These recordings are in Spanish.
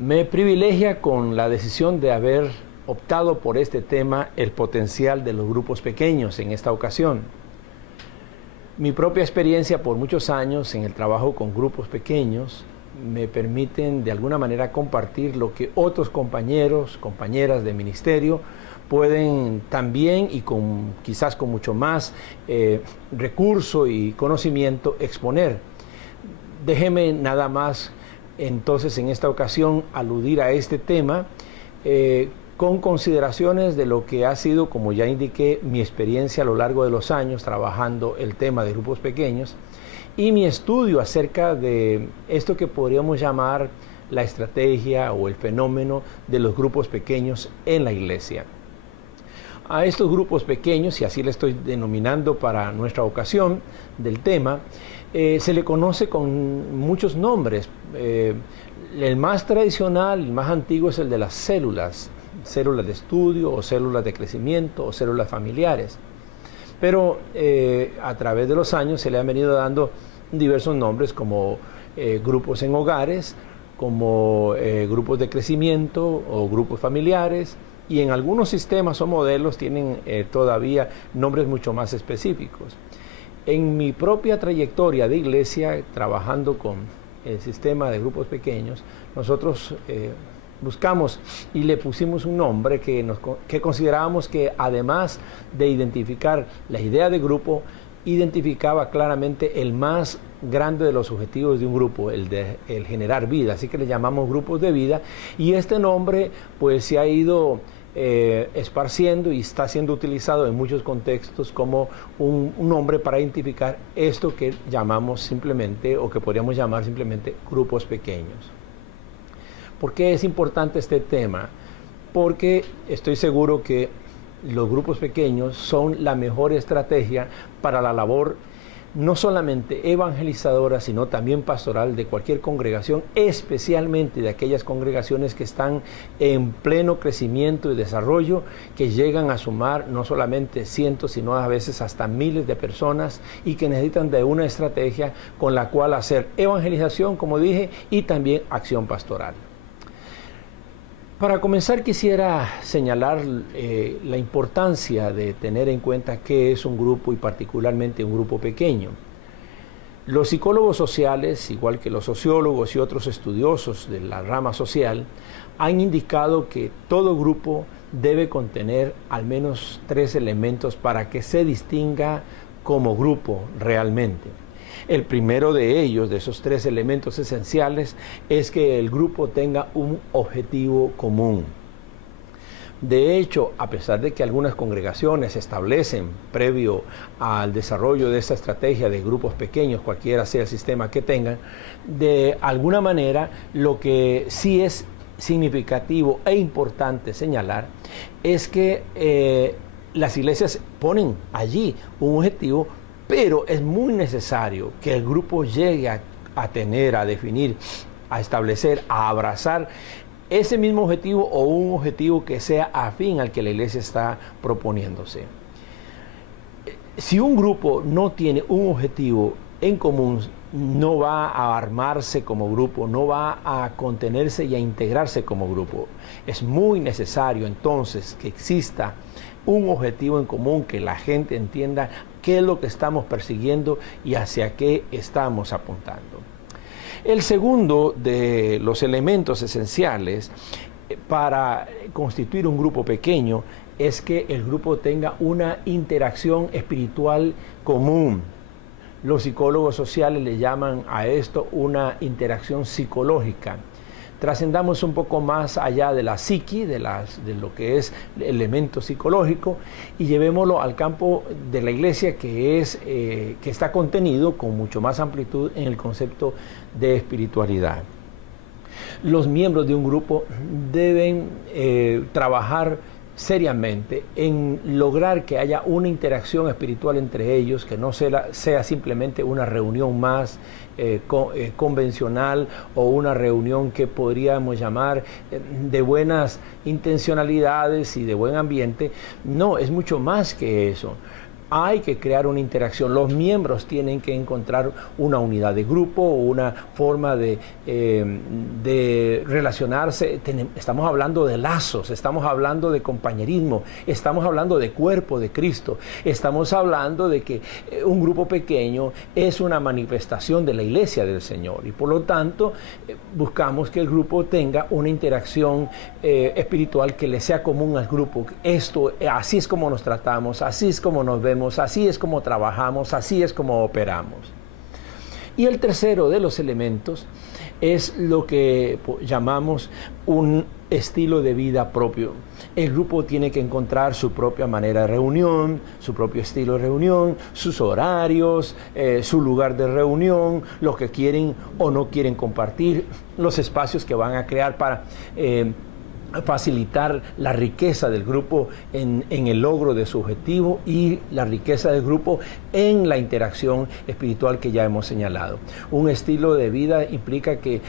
Me privilegia con la decisión de haber optado por este tema el potencial de los grupos pequeños en esta ocasión. Mi propia experiencia por muchos años en el trabajo con grupos pequeños me permiten de alguna manera compartir lo que otros compañeros, compañeras de ministerio pueden también y quizás con mucho más recurso y conocimiento exponer. Déjeme nada más entonces en esta ocasión aludir a este tema con consideraciones de lo que ha sido, como ya indiqué, mi experiencia a lo largo de los años trabajando el tema de grupos pequeños y mi estudio acerca de esto que podríamos llamar la estrategia o el fenómeno de los grupos pequeños en la iglesia. A estos grupos pequeños, y así le estoy denominando para nuestra ocasión del tema, se le conoce con muchos nombres. El más tradicional, el más antiguo es el de las células de estudio o células de crecimiento o células familiares. Pero a través de los años se le han venido dando diversos nombres como grupos en hogares, como grupos de crecimiento o grupos familiares, y en algunos sistemas o modelos tienen todavía nombres mucho más específicos. En mi propia trayectoria de iglesia, trabajando con el sistema de grupos pequeños, nosotros buscamos y le pusimos un nombre que considerábamos que, además de identificar la idea de grupo, identificaba claramente el más grande de los objetivos de un grupo, el generar vida. Así que le llamamos grupos de vida, y este nombre pues se ha ido esparciendo y está siendo utilizado en muchos contextos como un nombre para identificar esto que llamamos simplemente, o que podríamos llamar simplemente, grupos pequeños. ¿Por qué es importante este tema? Porque estoy seguro que los grupos pequeños son la mejor estrategia para la labor no solamente evangelizadora, sino también pastoral de cualquier congregación, especialmente de aquellas congregaciones que están en pleno crecimiento y desarrollo, que llegan a sumar no solamente cientos, sino a veces hasta miles de personas, y que necesitan de una estrategia con la cual hacer evangelización, como dije, y también acción pastoral. Para comenzar, quisiera señalar la importancia de tener en cuenta qué es un grupo, y particularmente un grupo pequeño. Los psicólogos sociales, igual que los sociólogos y otros estudiosos de la rama social, han indicado que todo grupo debe contener al menos 3 elementos para que se distinga como grupo realmente. El primero de ellos, de esos 3 elementos esenciales, es que el grupo tenga un objetivo común. De hecho, a pesar de que algunas congregaciones establecen, previo al desarrollo de esta estrategia de grupos pequeños, cualquiera sea el sistema que tengan, de alguna manera lo que sí es significativo e importante señalar es que las iglesias ponen allí un objetivo, pero es muy necesario que el grupo llegue a tener, a definir, a establecer, a abrazar ese mismo objetivo, o un objetivo que sea afín al que la iglesia está proponiéndose. Si un grupo no tiene un objetivo en común, no va a armarse como grupo, no va a contenerse y a integrarse como grupo. Es muy necesario entonces que exista un objetivo en común, que la gente entienda qué es lo que estamos persiguiendo y hacia qué estamos apuntando. El segundo de los elementos esenciales para constituir un grupo pequeño es que el grupo tenga una interacción espiritual común. Los psicólogos sociales le llaman a esto una interacción psicológica. Trascendamos un poco más allá de la psiqui, de lo que es el elemento psicológico, y llevémoslo al campo de la iglesia, que está contenido con mucho más amplitud en el concepto de espiritualidad. Los miembros de un grupo deben trabajar seriamente en lograr que haya una interacción espiritual entre ellos, que no sea simplemente una reunión más convencional, o una reunión que podríamos llamar de buenas intencionalidades y de buen ambiente. No, es mucho más que eso. hay que crear una interacción. Los miembros tienen que encontrar una unidad de grupo o una forma de relacionarse. Estamos hablando de lazos, estamos hablando de compañerismo, estamos hablando de cuerpo de Cristo, estamos hablando de que un grupo pequeño es una manifestación de la iglesia del Señor y por lo tanto buscamos que el grupo tenga una interacción espiritual que le sea común al grupo. Así es como nos tratamos, así es como nos vemos, así es como trabajamos, así es como operamos. Y el tercero de los elementos es lo que llamamos un estilo de vida propio. El grupo tiene que encontrar su propia manera de reunión, su propio estilo de reunión, sus horarios, su lugar de reunión, lo que quieren o no quieren compartir, los espacios que van a crear para facilitar la riqueza del grupo en el logro de su objetivo y la riqueza del grupo en la interacción espiritual que ya hemos señalado. Un estilo de vida implica que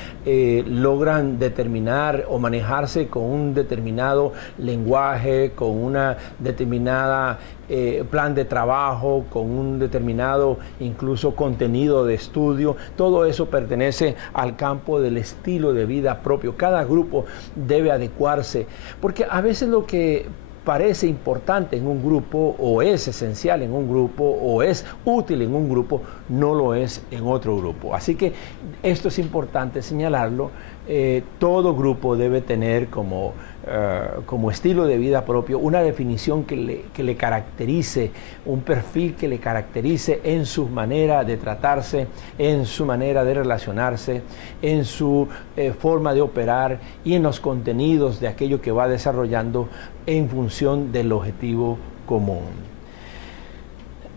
logran determinar o manejarse con un determinado lenguaje, con una determinada plan de trabajo, con un determinado incluso contenido de estudio. Todo eso pertenece al campo del estilo de vida propio. Cada grupo debe adecuarse, porque a veces lo que parece importante en un grupo o es esencial en un grupo o es útil en un grupo, no lo es en otro grupo. Así que esto es importante señalarlo. Todo grupo debe tener como estilo de vida propio una definición que le caracterice, un perfil que le caracterice en su manera de tratarse, en su manera de relacionarse, en su forma de operar y en los contenidos de aquello que va desarrollando en función del objetivo común.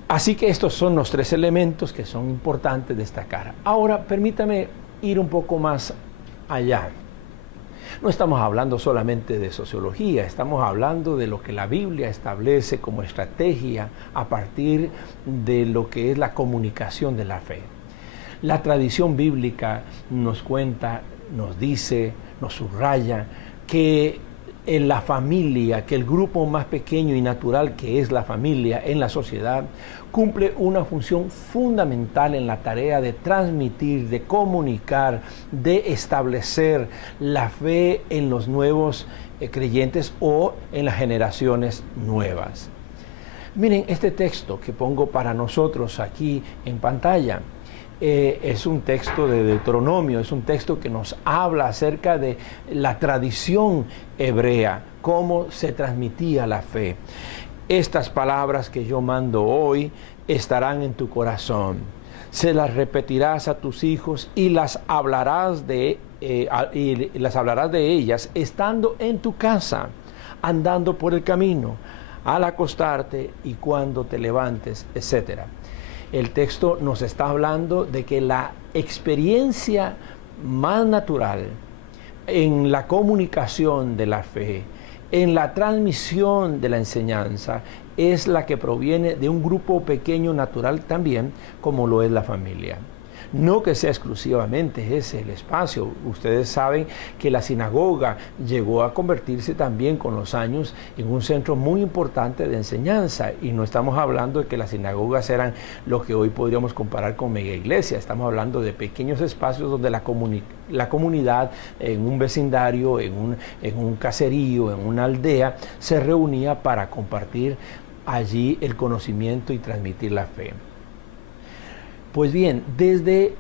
Así que estos son los tres elementos que son importantes destacar. Ahora, permítame ir un poco más allá. No estamos hablando solamente de sociología, estamos hablando de lo que la Biblia establece como estrategia a partir de lo que es la comunicación de la fe. La tradición bíblica nos cuenta, nos dice, nos subraya que en la familia, que el grupo más pequeño y natural que es la familia en la sociedad, cumple una función fundamental en la tarea de transmitir, de comunicar, de establecer la fe en los nuevos creyentes o en las generaciones nuevas. Miren, este texto que pongo para nosotros aquí en pantalla es un texto de Deuteronomio, es un texto que nos habla acerca de la tradición hebrea, cómo se transmitía la fe. Estas palabras que yo mando hoy estarán en tu corazón. Se las repetirás a tus hijos y las hablarás de ellas estando en tu casa, andando por el camino, al acostarte y cuando te levantes, etc. El texto nos está hablando de que la experiencia más natural en la comunicación de la fe, en la transmisión de la enseñanza, es la que proviene de un grupo pequeño natural también, como lo es la familia. No que sea exclusivamente ese el espacio. Ustedes saben que la sinagoga llegó a convertirse también con los años en un centro muy importante de enseñanza, y no estamos hablando de que las sinagogas eran lo que hoy podríamos comparar con mega iglesia. Estamos hablando de pequeños espacios donde la comunidad en un vecindario, en un caserío, en una aldea, se reunía para compartir allí el conocimiento y transmitir la fe. Pues bien, desde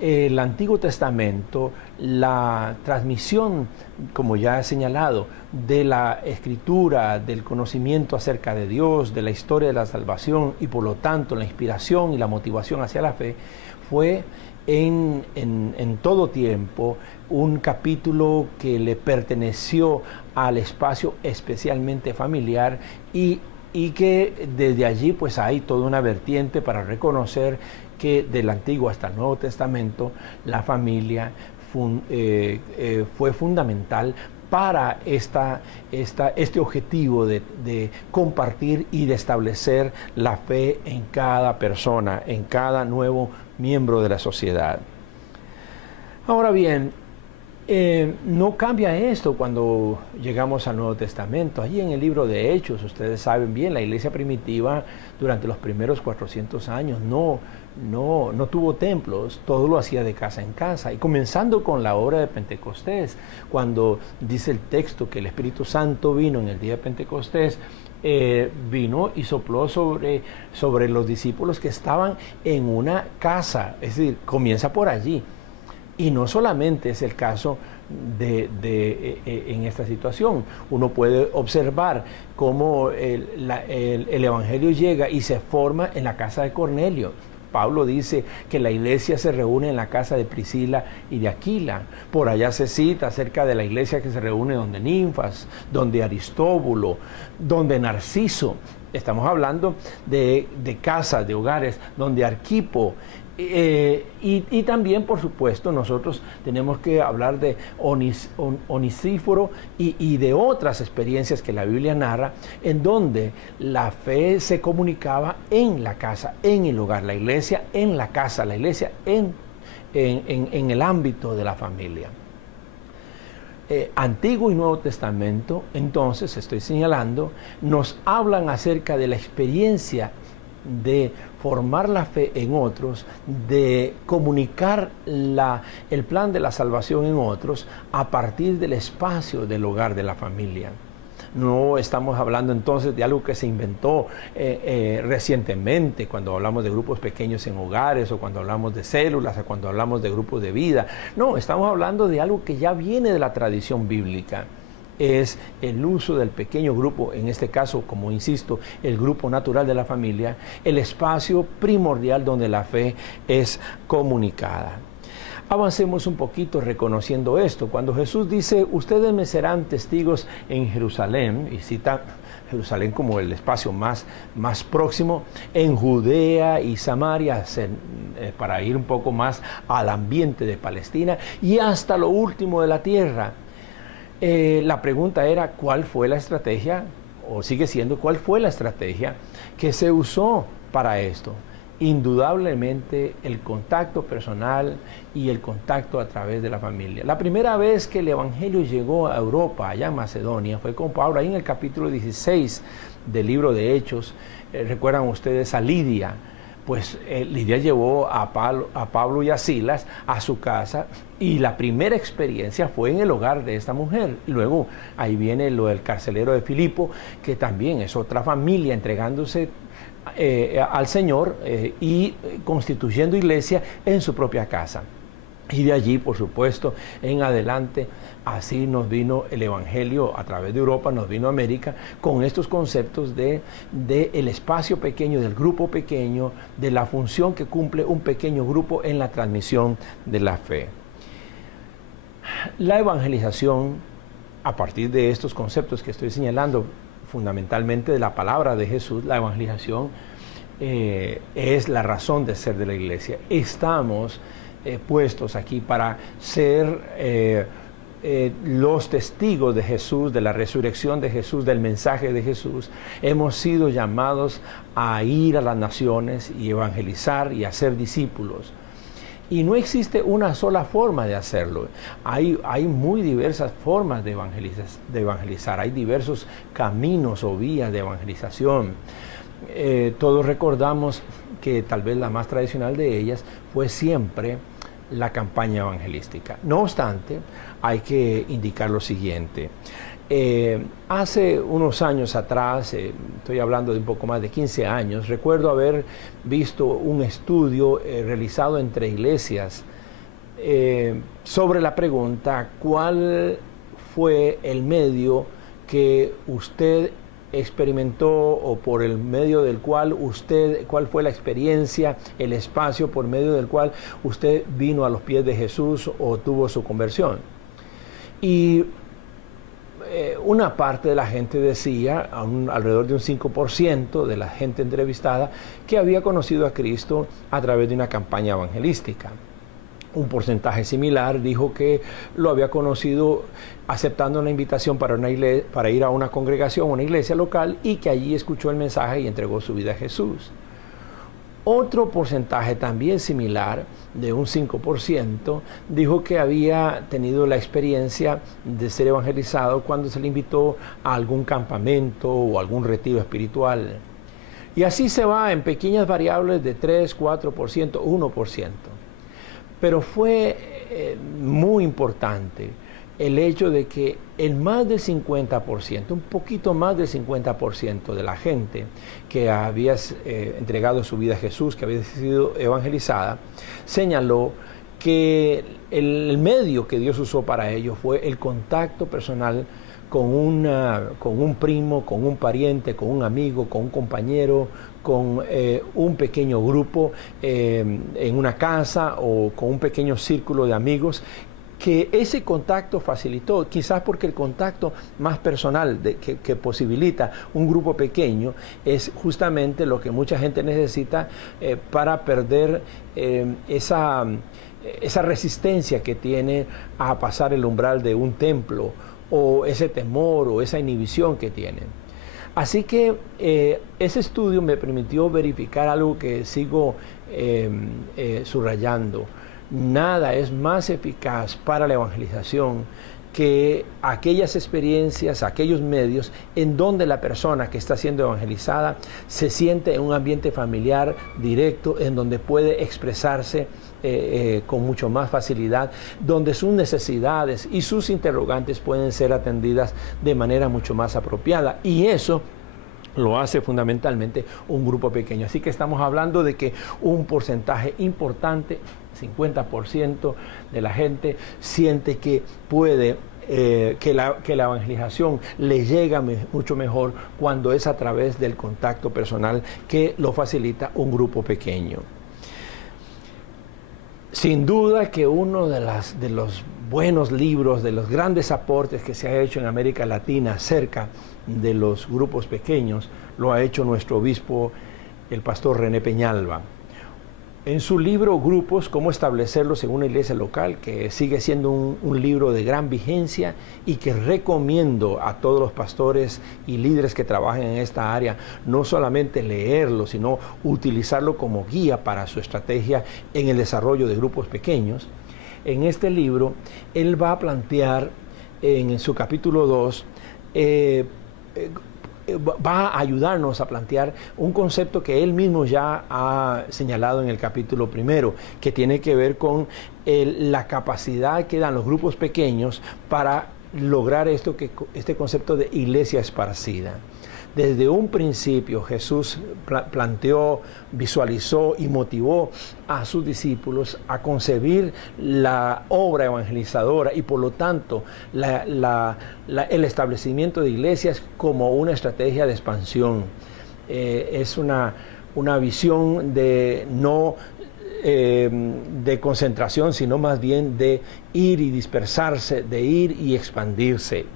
el Antiguo Testamento, la transmisión, como ya he señalado, de la Escritura, del conocimiento acerca de Dios, de la historia de la salvación y por lo tanto la inspiración y la motivación hacia la fe, fue en todo tiempo un capítulo que le perteneció al espacio especialmente familiar y que desde allí pues hay toda una vertiente para reconocer que del Antiguo hasta el Nuevo Testamento la familia fue fundamental para este objetivo de compartir y de establecer la fe en cada persona, en cada nuevo miembro de la sociedad. Ahora bien, No cambia esto cuando llegamos al Nuevo Testamento. Allí en el libro de Hechos, ustedes saben bien, la iglesia primitiva durante los primeros 400 años no tuvo templos, todo lo hacía de casa en casa. Y comenzando con la hora de Pentecostés, cuando dice el texto que el Espíritu Santo vino en el día de Pentecostés, vino y sopló sobre los discípulos que estaban en una casa. Es decir, comienza por allí. Y no solamente es el caso en esta situación. Uno puede observar cómo el Evangelio llega y se forma en la casa de Cornelio. Pablo dice que la iglesia se reúne en la casa de Priscila y de Aquila. Por allá se cita acerca de la iglesia que se reúne donde Ninfas, donde Aristóbulo, donde Narciso. Estamos hablando de casas, de hogares, donde Arquipo. Y también, por supuesto, nosotros tenemos que hablar de Onesíforo y de otras experiencias que la Biblia narra, en donde la fe se comunicaba en la casa, en el hogar, la iglesia en la casa, la iglesia en el ámbito de la familia. Antiguo y Nuevo Testamento, entonces, estoy señalando, nos hablan acerca de la experiencia de formar la fe en otros, de comunicar el plan de la salvación en otros a partir del espacio del hogar de la familia. No estamos hablando entonces de algo que se inventó recientemente, cuando hablamos de grupos pequeños en hogares, o cuando hablamos de células, o cuando hablamos de grupos de vida. No, estamos hablando de algo que ya viene de la tradición bíblica. Es el uso del pequeño grupo, en este caso, como insisto, el grupo natural de la familia, el espacio primordial donde la fe es comunicada. Avancemos un poquito reconociendo esto. Cuando Jesús dice, ustedes me serán testigos en Jerusalén, y cita Jerusalén como el espacio más próximo, en Judea y Samaria, para ir un poco más al ambiente de Palestina, y hasta lo último de la tierra. La pregunta era, ¿cuál fue la estrategia? O sigue siendo, ¿cuál fue la estrategia que se usó para esto? Indudablemente el contacto personal y el contacto a través de la familia. La primera vez que el Evangelio llegó a Europa, allá en Macedonia, fue con Pablo, ahí en el capítulo 16 del libro de Hechos. Recuerdan ustedes a Lidia. Pues Lidia llevó a Pablo y a Silas a su casa, y la primera experiencia fue en el hogar de esta mujer. Luego ahí viene lo del carcelero de Filipo, que también es otra familia entregándose al Señor y constituyendo iglesia en su propia casa. Y de allí, por supuesto, en adelante, así nos vino el Evangelio a través de Europa, nos vino a América, con estos conceptos de el espacio pequeño, del grupo pequeño, de la función que cumple un pequeño grupo en la transmisión de la fe. La evangelización, a partir de estos conceptos que estoy señalando, fundamentalmente de la palabra de Jesús, la evangelización es la razón de ser de la iglesia. Estamos puestos aquí para ser los testigos de Jesús, de la resurrección de Jesús, del mensaje de Jesús. Hemos sido llamados a ir a las naciones y evangelizar y hacer discípulos. Y no existe una sola forma de hacerlo. Hay muy diversas formas de evangelizar. Hay diversos caminos o vías de evangelización. Todos recordamos que tal vez la más tradicional de ellas fue siempre la campaña evangelística. No obstante, hay que indicar lo siguiente. Hace unos años atrás, estoy hablando de un poco más de 15 años, recuerdo haber visto un estudio realizado entre iglesias sobre la pregunta, ¿cuál fue el medio que usted experimentó, o por el medio del cual cuál fue la experiencia, el espacio por medio del cual usted vino a los pies de Jesús o tuvo su conversión? Y una parte de la gente decía, alrededor de un 5% de la gente entrevistada, que había conocido a Cristo a través de una campaña evangelística. Un porcentaje similar dijo que lo había conocido aceptando una invitación para ir a una congregación, una iglesia local, y que allí escuchó el mensaje y entregó su vida a Jesús. Otro porcentaje también similar, de un 5%, dijo que había tenido la experiencia de ser evangelizado cuando se le invitó a algún campamento o algún retiro espiritual. Y así se va en pequeñas variables de 3, 4%, 1%. Pero fue muy importante el hecho de que el más del 50%, un poquito más del 50% de la gente que había entregado su vida a Jesús, que había sido evangelizada, señaló que el medio que Dios usó para ello fue el contacto personal con un primo, con un pariente, con un amigo, con un compañero, con un pequeño grupo en una casa o con un pequeño círculo de amigos, que ese contacto facilitó, quizás porque el contacto más personal que posibilita un grupo pequeño es justamente lo que mucha gente necesita para perder esa resistencia que tiene a pasar el umbral de un templo, o ese temor o esa inhibición que tiene. Así que ese estudio me permitió verificar algo que sigo subrayando. Nada es más eficaz para la evangelización que aquellas experiencias, aquellos medios en donde la persona que está siendo evangelizada se siente en un ambiente familiar directo, en donde puede expresarse con mucho más facilidad, donde sus necesidades y sus interrogantes pueden ser atendidas de manera mucho más apropiada. Y eso lo hace fundamentalmente un grupo pequeño. Así que estamos hablando de que un porcentaje importante, 50% de la gente, siente que puede, que la evangelización le llega mucho mejor cuando es a través del contacto personal que lo facilita un grupo pequeño. Sin duda que uno de los buenos libros, de los grandes aportes que se ha hecho en América Latina acerca de los grupos pequeños, lo ha hecho nuestro obispo, el pastor René Peñalba. En su libro Grupos, cómo establecerlos en una iglesia local, que sigue siendo un libro de gran vigencia y que recomiendo a todos los pastores y líderes que trabajen en esta área, no solamente leerlo, sino utilizarlo como guía para su estrategia en el desarrollo de grupos pequeños. En este libro, él va a plantear en su capítulo 2, va a ayudarnos a plantear un concepto que él mismo ya ha señalado en el capítulo 1, que tiene que ver con la capacidad que dan los grupos pequeños para lograr este concepto de iglesia esparcida. Desde un principio Jesús planteó, visualizó y motivó a sus discípulos a concebir la obra evangelizadora y por lo tanto el establecimiento de iglesias como una estrategia de expansión. Es una visión de no de concentración, sino más bien de ir y dispersarse, de ir y expandirse.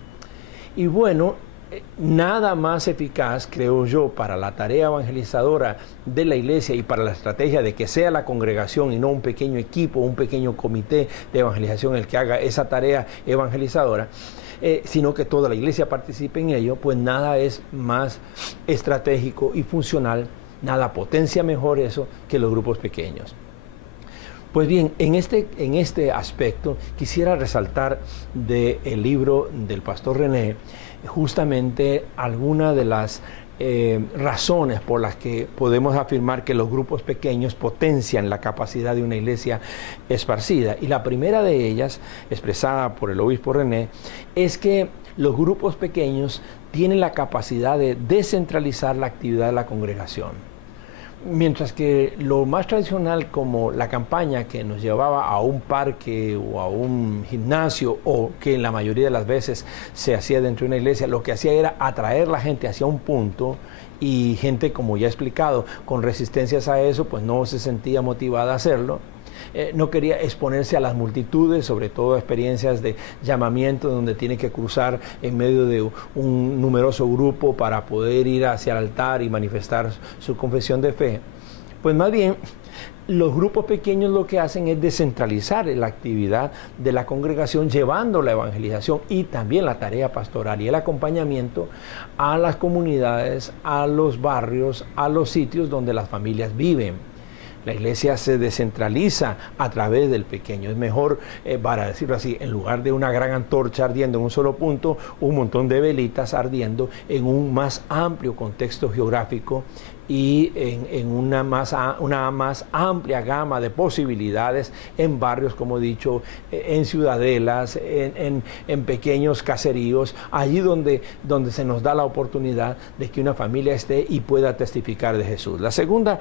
Y bueno, nada más eficaz, creo yo, para la tarea evangelizadora de la iglesia y para la estrategia de que sea la congregación y no un pequeño equipo, un pequeño comité de evangelización el que haga esa tarea evangelizadora, sino que toda la iglesia participe en ello, pues nada es más estratégico y funcional, nada potencia mejor eso que los grupos pequeños. Pues bien, en este aspecto quisiera resaltar del libro del pastor René justamente algunas de las razones por las que podemos afirmar que los grupos pequeños potencian la capacidad de una iglesia esparcida. Y la primera de ellas, expresada por el obispo René, es que los grupos pequeños tienen la capacidad de descentralizar la actividad de la congregación. Mientras que lo más tradicional, como la campaña que nos llevaba a un parque o a un gimnasio, o que en la mayoría de las veces se hacía dentro de una iglesia, lo que hacía era atraer la gente hacia un punto, y gente, como ya he explicado, con resistencias a eso, pues no se sentía motivada a hacerlo. No quería exponerse a las multitudes, sobre todo a experiencias de llamamiento donde tiene que cruzar en medio de un numeroso grupo para poder ir hacia el altar y manifestar su confesión de fe. Pues más bien, los grupos pequeños lo que hacen es descentralizar la actividad de la congregación, llevando la evangelización y también la tarea pastoral y el acompañamiento a las comunidades, a los barrios, a los sitios donde las familias viven. La iglesia se descentraliza a través del pequeño. Es mejor, para decirlo así, en lugar de una gran antorcha ardiendo en un solo punto, un montón de velitas ardiendo en un más amplio contexto geográfico y en una más amplia gama de posibilidades en barrios, como he dicho, en ciudadelas, en pequeños caseríos, allí donde se nos da la oportunidad de que una familia esté y pueda testificar de Jesús. La segunda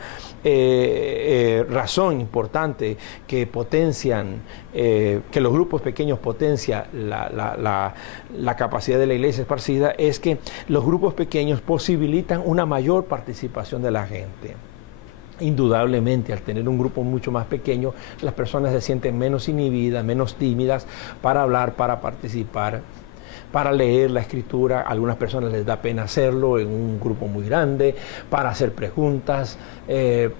razón importante que potencian, que los grupos pequeños potencian la capacidad de la iglesia esparcida, es que los grupos pequeños posibilitan una mayor participación de la gente. Indudablemente, al tener un grupo mucho más pequeño, las personas se sienten menos inhibidas, menos tímidas para hablar, para participar, para leer la escritura. A algunas personas les da pena hacerlo en un grupo muy grande, para hacer preguntas,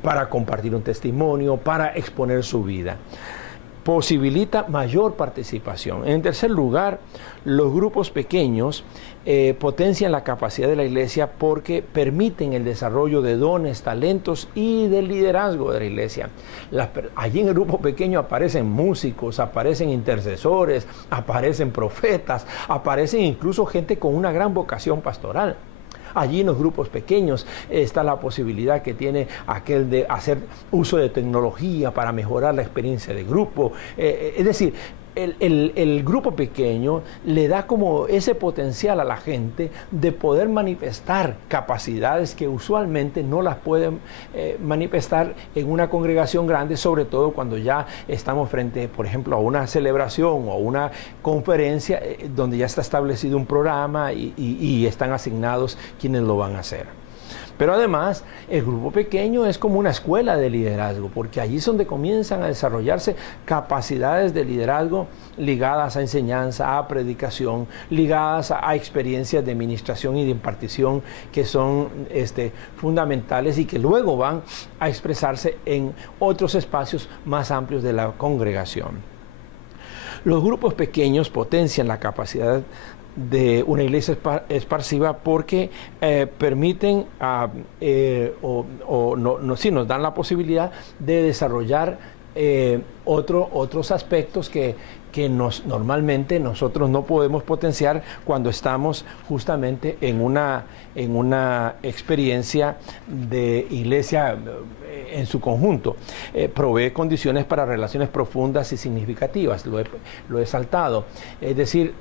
para compartir un testimonio, para exponer su vida. Posibilita mayor participación. En tercer lugar, los grupos pequeños potencian la capacidad de la iglesia porque permiten el desarrollo de dones, talentos y del liderazgo de la iglesia. Allí en el grupo pequeño aparecen músicos, aparecen intercesores, aparecen profetas, aparecen incluso gente con una gran vocación pastoral. Allí en los grupos pequeños está la posibilidad que tiene aquel de hacer uso de tecnología para mejorar la experiencia de grupo. Es decir, el grupo pequeño le da como ese potencial a la gente de poder manifestar capacidades que usualmente no las pueden manifestar en una congregación grande, sobre todo cuando ya estamos frente, por ejemplo, a una celebración o a una conferencia donde ya está establecido un programa y están asignados quienes lo van a hacer. Pero además, el grupo pequeño es como una escuela de liderazgo, porque allí es donde comienzan a desarrollarse capacidades de liderazgo ligadas a enseñanza, a predicación, ligadas a experiencias de administración y de impartición que son fundamentales y que luego van a expresarse en otros espacios más amplios de la congregación. Los grupos pequeños potencian la capacidad de una iglesia esparciva porque permiten nos dan la posibilidad de desarrollar otros aspectos que normalmente nosotros no podemos potenciar cuando estamos justamente en una experiencia de iglesia en su conjunto. Provee condiciones para relaciones profundas y significativas, lo he saltado. Es decir,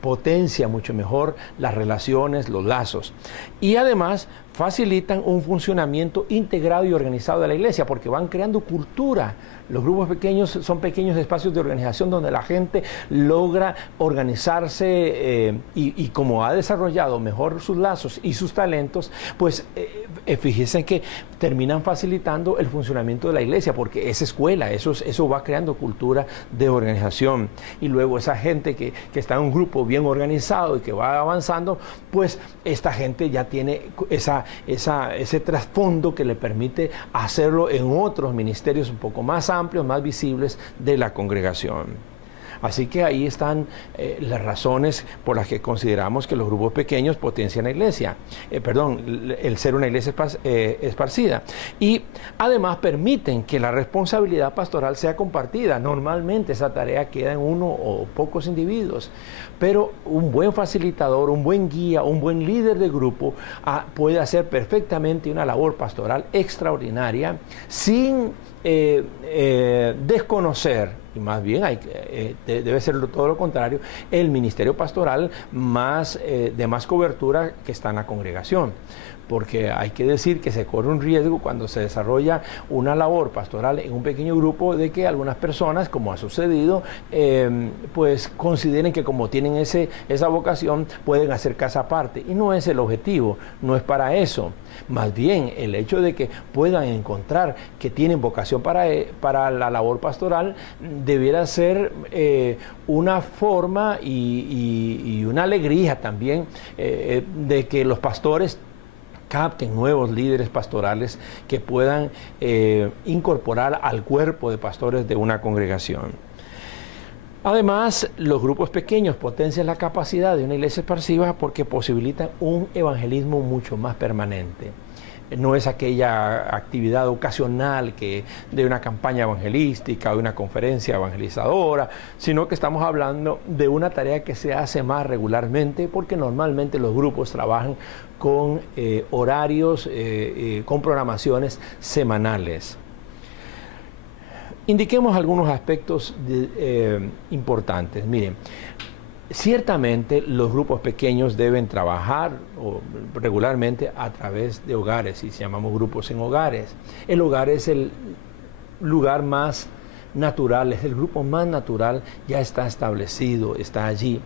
potencia mucho mejor las relaciones, los lazos. Y además facilitan un funcionamiento integrado y organizado de la iglesia, porque van creando cultura. Los grupos pequeños son pequeños espacios de organización donde la gente logra organizarse y como ha desarrollado mejor sus lazos y sus talentos, pues fíjense que terminan facilitando el funcionamiento de la iglesia, porque es escuela, eso va creando cultura de organización. Y luego esa gente que está en un grupo bien organizado y que va avanzando, pues esta gente ya tiene ese trasfondo que le permite hacerlo en otros ministerios un poco más amplios, más visibles de la congregación. Así que ahí están las razones por las que consideramos que los grupos pequeños potencian la iglesia, el ser una iglesia esparcida. Y además permiten que la responsabilidad pastoral sea compartida. Normalmente esa tarea queda en uno o pocos individuos, pero un buen facilitador, un buen guía, un buen líder de grupo puede hacer perfectamente una labor pastoral extraordinaria sin desconocer, y más bien debe ser todo lo contrario, el ministerio pastoral de más cobertura que está en la congregación. Porque hay que decir que se corre un riesgo cuando se desarrolla una labor pastoral en un pequeño grupo de que algunas personas, como ha sucedido, pues consideren que como tienen esa vocación pueden hacer casa aparte. Y no es el objetivo, no es para eso. Más bien el hecho de que puedan encontrar que tienen vocación para la labor pastoral debiera ser una forma y una alegría también de que los pastores capten nuevos líderes pastorales que puedan incorporar al cuerpo de pastores de una congregación. Además, los grupos pequeños potencian la capacidad de una iglesia esparciva porque posibilitan un evangelismo mucho más permanente. no es aquella actividad ocasional que de una campaña evangelística, de una conferencia evangelizadora, sino que estamos hablando de una tarea que se hace más regularmente, porque normalmente los grupos trabajan con horarios, con programaciones semanales. Indiquemos algunos aspectos importantes. Miren, ciertamente los grupos pequeños deben trabajar regularmente a través de hogares, y llamamos grupos en hogares. El hogar es el lugar más natural, es el grupo más natural, ya está establecido, está allí.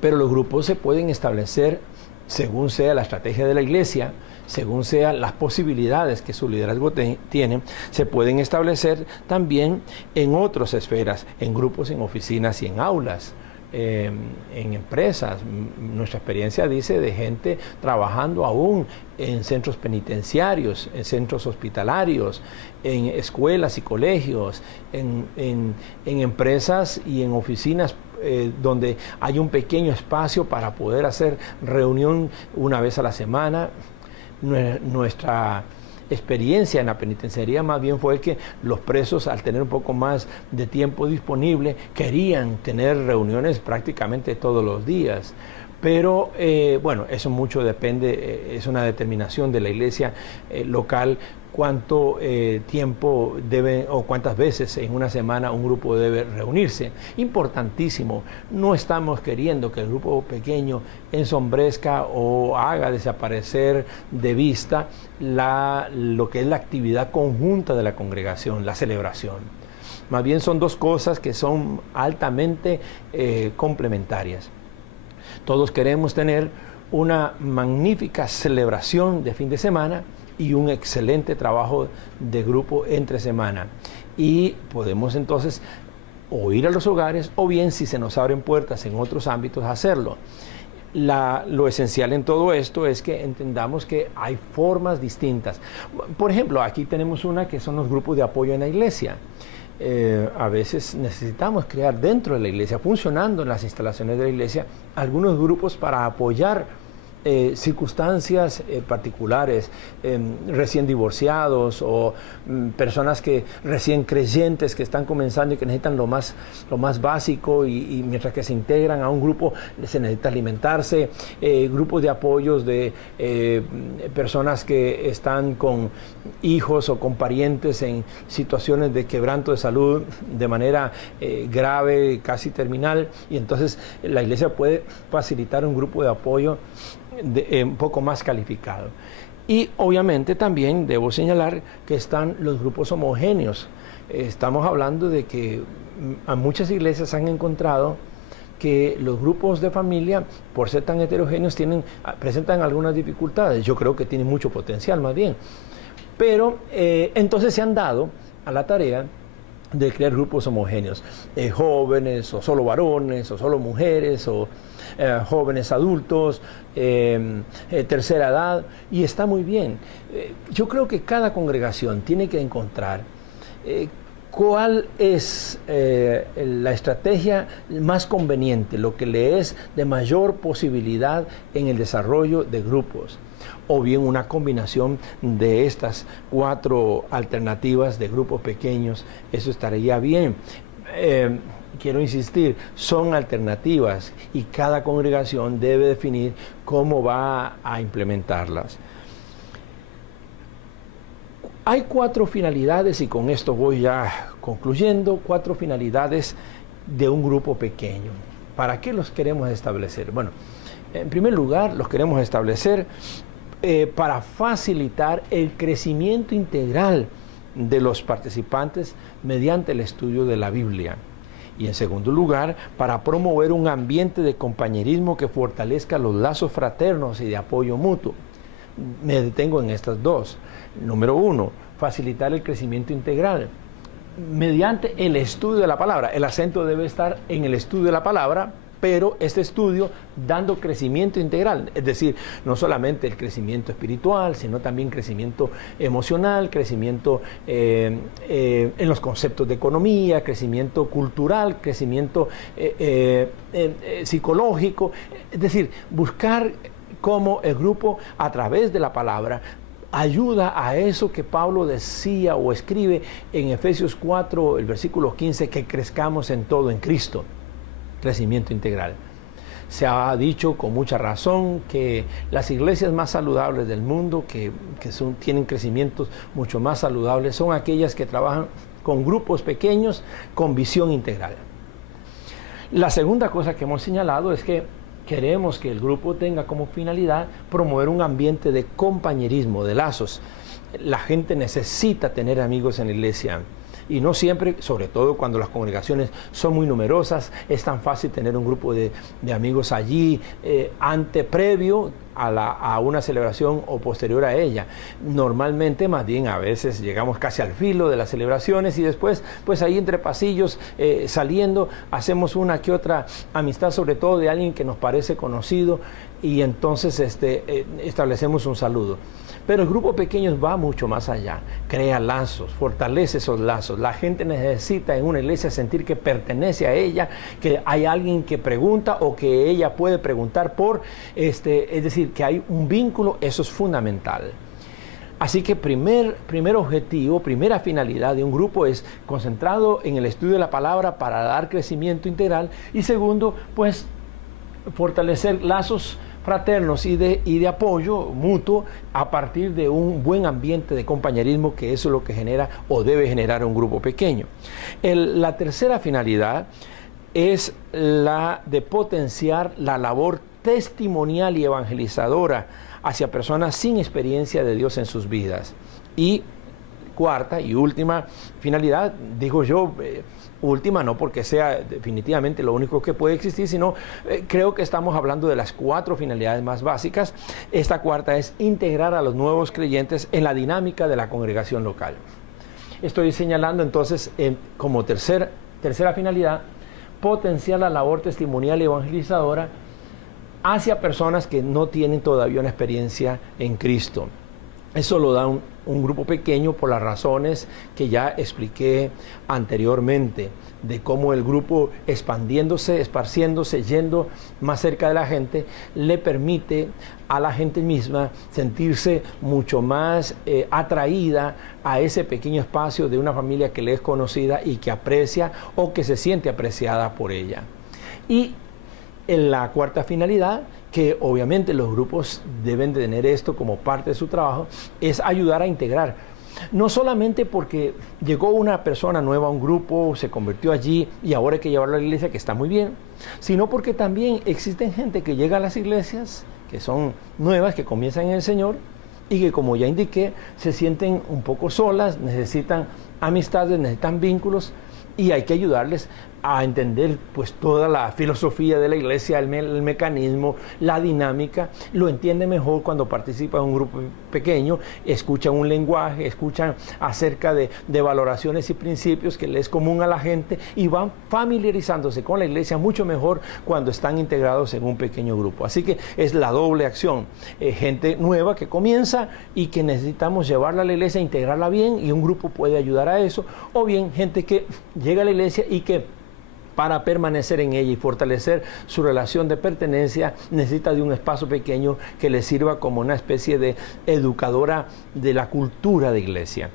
Pero los grupos se pueden establecer según sea la estrategia de la iglesia, según sean las posibilidades que su liderazgo tiene, se pueden establecer también en otras esferas, en grupos, en oficinas y en aulas, en empresas. Nuestra experiencia dice de gente trabajando aún en centros penitenciarios, en centros hospitalarios, en escuelas y colegios, en empresas y en oficinas donde hay un pequeño espacio para poder hacer reunión una vez a la semana. Nuestra experiencia en la penitenciaría más bien fue que los presos, al tener un poco más de tiempo disponible, querían tener reuniones prácticamente todos los días. Pero bueno, eso mucho depende, es una determinación de la iglesia local, cuánto tiempo debe o cuántas veces en una semana un grupo debe reunirse. Importantísimo, no estamos queriendo que el grupo pequeño ensombrezca o haga desaparecer de vista lo que es la actividad conjunta de la congregación, la celebración. Más bien son dos cosas que son altamente complementarias. Todos queremos tener una magnífica celebración de fin de semana y un excelente trabajo de grupo entre semana. Y podemos entonces o ir a los hogares o bien, si se nos abren puertas en otros ámbitos, hacerlo. Lo esencial en todo esto es que entendamos que hay formas distintas. Por ejemplo, aquí tenemos una que son los grupos de apoyo en la iglesia. A veces necesitamos crear dentro de la iglesia, funcionando en las instalaciones de la iglesia, algunos grupos para apoyar circunstancias particulares, recién divorciados o personas que recién creyentes que están comenzando y que necesitan lo más básico, y mientras que se integran a un grupo se necesita alimentarse, grupos de apoyos de personas que están con hijos o con parientes en situaciones de quebranto de salud de manera grave, casi terminal, y entonces la iglesia puede facilitar un grupo de apoyo un poco más calificado. Y obviamente también debo señalar que están los grupos homogéneos. Estamos hablando de que a muchas iglesias han encontrado que los grupos de familia, por ser tan heterogéneos, presentan algunas dificultades. Yo creo que tienen mucho potencial más bien. Pero entonces se han dado a la tarea de crear grupos homogéneos, jóvenes o solo varones o solo mujeres o jóvenes adultos, tercera edad, y está muy bien. Yo creo que cada congregación tiene que encontrar cuál es la estrategia más conveniente, lo que le es de mayor posibilidad en el desarrollo de grupos, o bien una combinación de estas 4 alternativas de grupos pequeños. Eso estaría bien. Quiero insistir, son alternativas y cada congregación debe definir cómo va a implementarlas. Hay 4 finalidades, y con esto voy ya concluyendo, 4 finalidades de un grupo pequeño. ¿Para qué los queremos establecer? Bueno, en primer lugar, los queremos establecer para facilitar el crecimiento integral de los participantes mediante el estudio de la Biblia. Y en segundo lugar, para promover un ambiente de compañerismo que fortalezca los lazos fraternos y de apoyo mutuo. Me detengo en estas 2. Número 1, facilitar el crecimiento integral mediante el estudio de la palabra. El acento debe estar en el estudio de la palabra, pero este estudio dando crecimiento integral, es decir, no solamente el crecimiento espiritual, sino también crecimiento emocional, crecimiento en los conceptos de economía, crecimiento cultural, crecimiento psicológico, es decir, buscar cómo el grupo, a través de la palabra, ayuda a eso que Pablo decía o escribe en Efesios 4, el versículo 15, que crezcamos en todo en Cristo, crecimiento integral. Se ha dicho con mucha razón que las iglesias más saludables del mundo, que tienen crecimientos mucho más saludables, son aquellas que trabajan con grupos pequeños con visión integral. La segunda cosa que hemos señalado es que queremos que el grupo tenga como finalidad promover un ambiente de compañerismo, de lazos. La gente necesita tener amigos en la iglesia. Y no siempre, sobre todo cuando las congregaciones son muy numerosas, es tan fácil tener un grupo de amigos allí previo a una celebración o posterior a ella. Normalmente, más bien, a veces llegamos casi al filo de las celebraciones y después, pues ahí entre pasillos, saliendo, hacemos una que otra amistad, sobre todo de alguien que nos parece conocido, y entonces establecemos un saludo. Pero el grupo pequeño va mucho más allá, crea lazos, fortalece esos lazos. La gente necesita en una iglesia sentir que pertenece a ella, que hay alguien que pregunta o que ella puede preguntar por, es decir, que hay un vínculo, eso es fundamental. Así que primer objetivo, primera finalidad de un grupo es concentrado en el estudio de la palabra para dar crecimiento integral, y segundo, pues fortalecer lazos fraternos y de apoyo mutuo a partir de un buen ambiente de compañerismo, que eso es lo que genera o debe generar un grupo pequeño. La tercera finalidad es la de potenciar la labor testimonial y evangelizadora hacia personas sin experiencia de Dios en sus vidas. Y cuarta y última finalidad, digo yo, última no porque sea definitivamente lo único que puede existir, sino creo que estamos hablando de las 4 finalidades más básicas. Esta cuarta es integrar a los nuevos creyentes en la dinámica de la congregación local. Estoy señalando entonces como tercera finalidad, potenciar la labor testimonial y evangelizadora hacia personas que no tienen todavía una experiencia en Cristo. Eso lo da un grupo pequeño por las razones que ya expliqué anteriormente, de cómo el grupo expandiéndose, esparciéndose, yendo más cerca de la gente, le permite a la gente misma sentirse mucho más atraída a ese pequeño espacio de una familia que le es conocida y que aprecia o que se siente apreciada por ella. Y en la cuarta finalidad, que obviamente los grupos deben de tener esto como parte de su trabajo, es ayudar a integrar. No solamente porque llegó una persona nueva a un grupo, se convirtió allí y ahora hay que llevarlo a la iglesia, que está muy bien, sino porque también existen gente que llega a las iglesias, que son nuevas, que comienzan en el Señor y que, como ya indiqué, se sienten un poco solas, necesitan amistades, necesitan vínculos, y hay que ayudarles a entender pues toda la filosofía de la iglesia, el mecanismo, la dinámica. Lo entiende mejor cuando participa en un grupo pequeño, escuchan un lenguaje, escuchan acerca de valoraciones y principios que le es común a la gente, y van familiarizándose con la iglesia mucho mejor cuando están integrados en un pequeño grupo. Así que es la doble acción, gente nueva que comienza y que necesitamos llevarla a la iglesia, integrarla bien, y un grupo puede ayudar a eso, o bien gente que llega a la iglesia y que para permanecer en ella y fortalecer su relación de pertenencia necesita de un espacio pequeño que le sirva como una especie de educadora de la cultura de iglesia.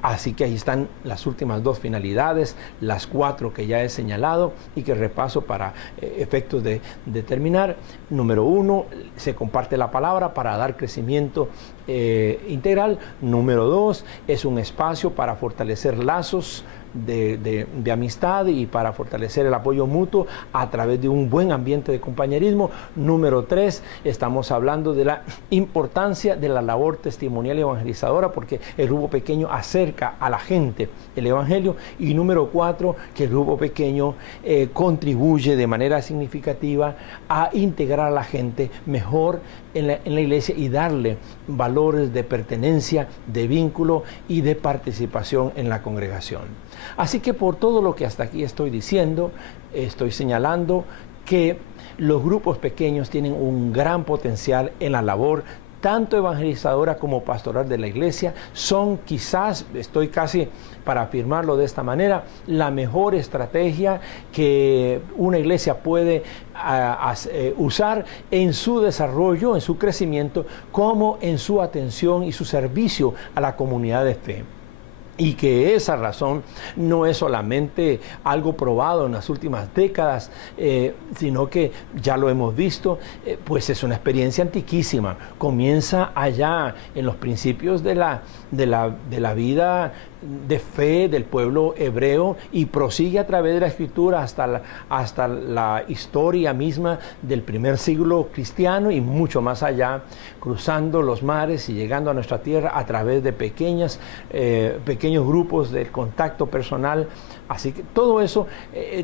Así que ahí están las últimas 2 finalidades, las 4 que ya he señalado y que repaso para efectos de terminar. Número 1, se comparte la palabra para dar crecimiento integral. Número 2, es un espacio para fortalecer lazos de amistad y para fortalecer el apoyo mutuo a través de un buen ambiente de compañerismo. Número 3, estamos hablando de la importancia de la labor testimonial y evangelizadora, porque el grupo pequeño acerca a la gente el evangelio. Y número 4, que el grupo pequeño contribuye de manera significativa a integrar a la gente mejor en la iglesia y darle valores de pertenencia, de vínculo y de participación en la congregación. Así que por todo lo que hasta aquí estoy diciendo, estoy señalando que los grupos pequeños tienen un gran potencial en la labor tanto evangelizadora como pastoral de la iglesia, son quizás, estoy casi para afirmarlo de esta manera, la mejor estrategia que una iglesia puede usar en su desarrollo, en su crecimiento, como en su atención y su servicio a la comunidad de fe. Y que esa razón no es solamente algo probado en las últimas décadas, sino que ya lo hemos visto, pues es una experiencia antiquísima. Comienza allá en los principios de la vida de fe del pueblo hebreo y prosigue a través de la escritura hasta la historia misma del primer siglo cristiano y mucho más allá, cruzando los mares y llegando a nuestra tierra a través de pequeños grupos de contacto personal. Así que todo eso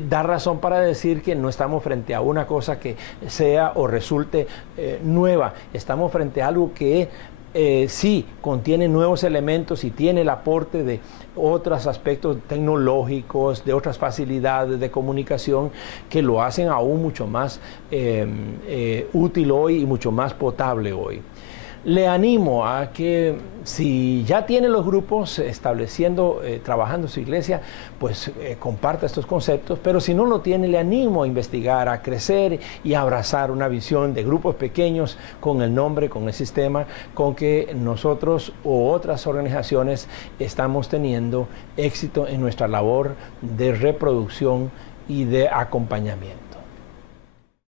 da razón para decir que no estamos frente a una cosa que sea o resulte nueva. Estamos frente a algo que sí contiene nuevos elementos y tiene el aporte de otros aspectos tecnológicos, de otras facilidades de comunicación que lo hacen aún mucho más útil hoy y mucho más potable hoy. Le animo a que si ya tiene los grupos trabajando su iglesia, pues comparta estos conceptos, pero si no lo tiene, le animo a investigar, a crecer y a abrazar una visión de grupos pequeños con el nombre, con el sistema, con que nosotros u otras organizaciones estamos teniendo éxito en nuestra labor de reproducción y de acompañamiento.